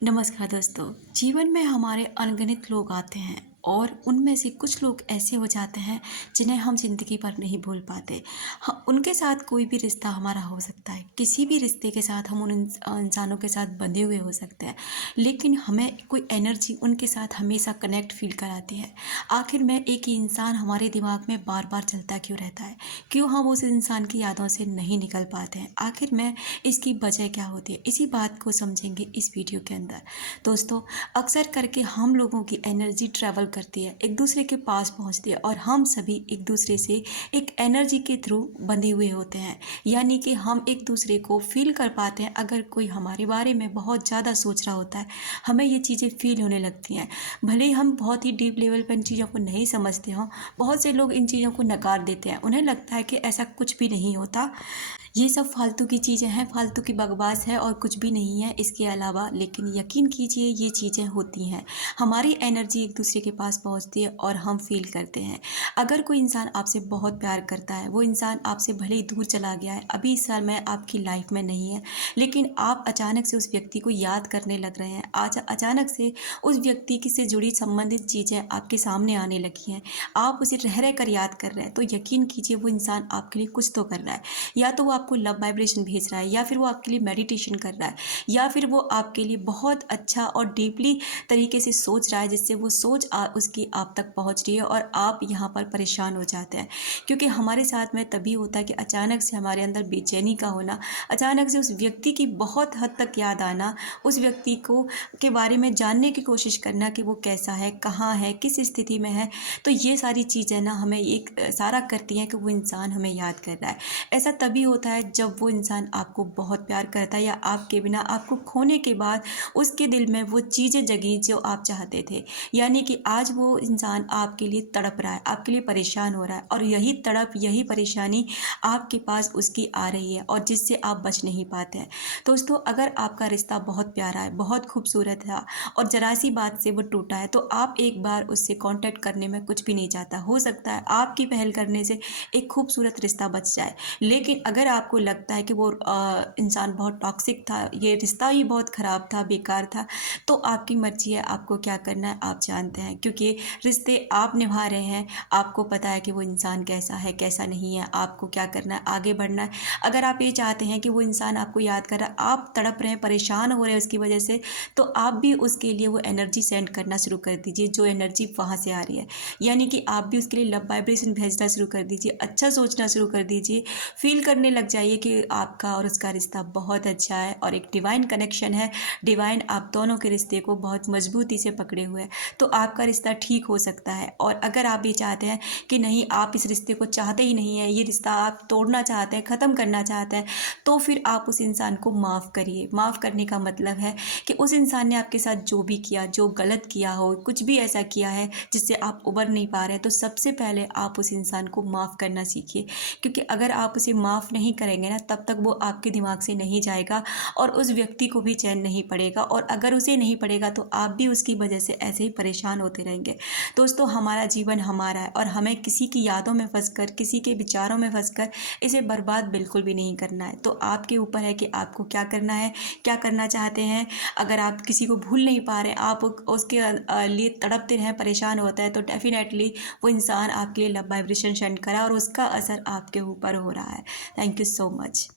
नमस्कार दोस्तों। जीवन में हमारे अनगिनत लोग आते हैं और उनमें से कुछ लोग ऐसे हो जाते हैं जिन्हें हम ज़िंदगी भर नहीं भूल पाते। उनके साथ कोई भी रिश्ता हमारा हो सकता है, किसी भी रिश्ते के साथ हम उन इंसानों के साथ बंधे हुए हो सकते हैं, लेकिन हमें कोई एनर्जी उनके साथ हमेशा कनेक्ट फील कराती है। आखिर में एक ही इंसान हमारे दिमाग में बार बार चलता क्यों रहता है? क्यों हम उस इंसान की यादों से नहीं निकल पाते हैं? आखिर में इसकी वजह क्या होती है? इसी बात को समझेंगे इस वीडियो के अंदर। दोस्तों, अक्सर करके हम लोगों की एनर्जी ट्रैवल करती है, एक दूसरे के पास पहुंचती है और हम सभी एक दूसरे से एक एनर्जी के थ्रू बंधे हुए होते हैं। यानी कि हम एक दूसरे को फील कर पाते हैं। अगर कोई हमारे बारे में बहुत ज़्यादा सोच रहा होता है, हमें ये चीज़ें फील होने लगती हैं। भले ही हम बहुत ही डीप लेवल पर इन चीज़ों को नहीं समझते हों, बहुत से लोग इन चीज़ों को नकार देते हैं। उन्हें लगता है कि ऐसा कुछ भी नहीं होता, ये सब फालतू की चीज़ें हैं, फालतू की बकवास है और कुछ भी नहीं है इसके अलावा। लेकिन यकीन कीजिए, ये चीज़ें होती हैं। हमारी एनर्जी एक दूसरे के पास पहुंचती है और हम फील करते हैं। अगर कोई इंसान आपसे बहुत प्यार करता है, वो इंसान आपसे भले ही दूर चला गया है, अभी इस समय आपकी लाइफ में नहीं है, लेकिन आप अचानक से उस व्यक्ति को याद करने लग रहे हैं। आज अचानक से उस व्यक्ति की से जुड़ी संबंधित चीज़ें आपके सामने आने लगी हैं, आप उसे रह रह कर याद कर रहे हैं, तो यकीन कीजिए वो इंसान आपके लिए कुछ तो कर रहा है। या तो वो आपको लव वाइब्रेशन भेज रहा है, या फिर वो आपके लिए मेडिटेशन कर रहा है, या फिर वो आपके लिए बहुत अच्छा और डीपली तरीके से सोच रहा है, जिससे वो सोच उसकी आप तक पहुंच रही है और आप यहाँ पर परेशान हो जाते हैं। क्योंकि हमारे साथ में तभी होता है कि अचानक से हमारे अंदर बेचैनी का होना, अचानक से उस व्यक्ति की बहुत हद तक याद आना, उस व्यक्ति को के बारे में जानने की कोशिश करना कि वो कैसा है, कहाँ है, किस स्थिति में है। तो ये सारी चीज़ें ना हमें एक इशारा करती हैं कि वो इंसान हमें याद कर रहा है। ऐसा तभी होता है जब वो इंसान आपको बहुत प्यार करता है, या आपके बिना आपको खोने के बाद उसके दिल में वो चीज़ें जगी जो आप चाहते थे। यानी कि आज वो इंसान आपके लिए तड़प रहा है, आपके लिए परेशान हो रहा है, और यही तड़प, यही परेशानी आपके पास उसकी आ रही है और जिससे आप बच नहीं पाते हैं। दोस्तों, अगर आपका रिश्ता बहुत प्यारा है, बहुत खूबसूरत है और ज़रा सी बात से वो टूटा है, तो आप एक बार उससे कांटेक्ट करने में कुछ भी नहीं चाहता। हो सकता है आपकी पहल करने से एक खूबसूरत रिश्ता बच जाए। लेकिन अगर आपको लगता है कि वो इंसान बहुत टॉक्सिक था, ये रिश्ता ही बहुत ख़राब था, बेकार था, तो आपकी मर्ज़ी है, आपको क्या करना है आप जानते हैं। क्योंकि रिश्ते आप निभा रहे हैं, आपको पता है कि वो इंसान कैसा है, कैसा नहीं है, आपको क्या करना है, आगे बढ़ना है। अगर आप ये चाहते हैं कि वो इंसान आपको याद कर रहा है, आप तड़प रहे हैं, परेशान हो रहे हैं उसकी वजह से, तो आप भी उसके लिए वो एनर्जी सेंड करना शुरू कर दीजिए, जो एनर्जी वहाँ से आ रही है। यानी कि आप भी उसके लिए लव वाइब्रेशन भेजना शुरू कर दीजिए, अच्छा सोचना शुरू कर दीजिए, फील करने लग जाइए कि आपका और उसका रिश्ता बहुत अच्छा है और एक डिवाइन कनेक्शन है। डिवाइन आप दोनों के रिश्ते को बहुत मजबूती से पकड़े हुए है, तो आपका रिश्ता ठीक हो सकता है। और अगर आप ये चाहते हैं कि नहीं, आप इस रिश्ते को चाहते ही नहीं है, ये रिश्ता आप तोड़ना चाहते हैं, ख़त्म करना चाहते हैं, तो फिर आप उस इंसान को माफ़ करिए। माफ़ करने का मतलब है कि उस इंसान ने आपके साथ जो भी किया, जो गलत किया हो, कुछ भी ऐसा किया है जिससे आप उबर नहीं पा रहे हैं, तो सबसे पहले आप उस इंसान को माफ़ करना सीखिए। क्योंकि अगर आप उसे माफ़ नहीं करेंगे ना, तब तक वो आपके दिमाग से नहीं जाएगा और उस व्यक्ति को भी चैन नहीं पड़ेगा, और अगर उसे नहीं पड़ेगा तो आप भी उसकी वजह से ऐसे ही परेशान होते रहेंगे। दोस्तों, हमारा जीवन हमारा है और हमें किसी की यादों में फंसकर, किसी के विचारों में फंसकर इसे बर्बाद बिल्कुल भी नहीं करना है। तो आपके ऊपर है कि आपको क्या करना है, क्या करना चाहते हैं। अगर आप किसी को भूल नहीं पा रहे, आप उसके लिए तड़पते रहें, परेशान होता है, तो डेफिनेटली वो इंसान आपके लिए लव वाइब्रेशन सेंड करा और उसका असर आपके ऊपर हो रहा है। Thank you so much.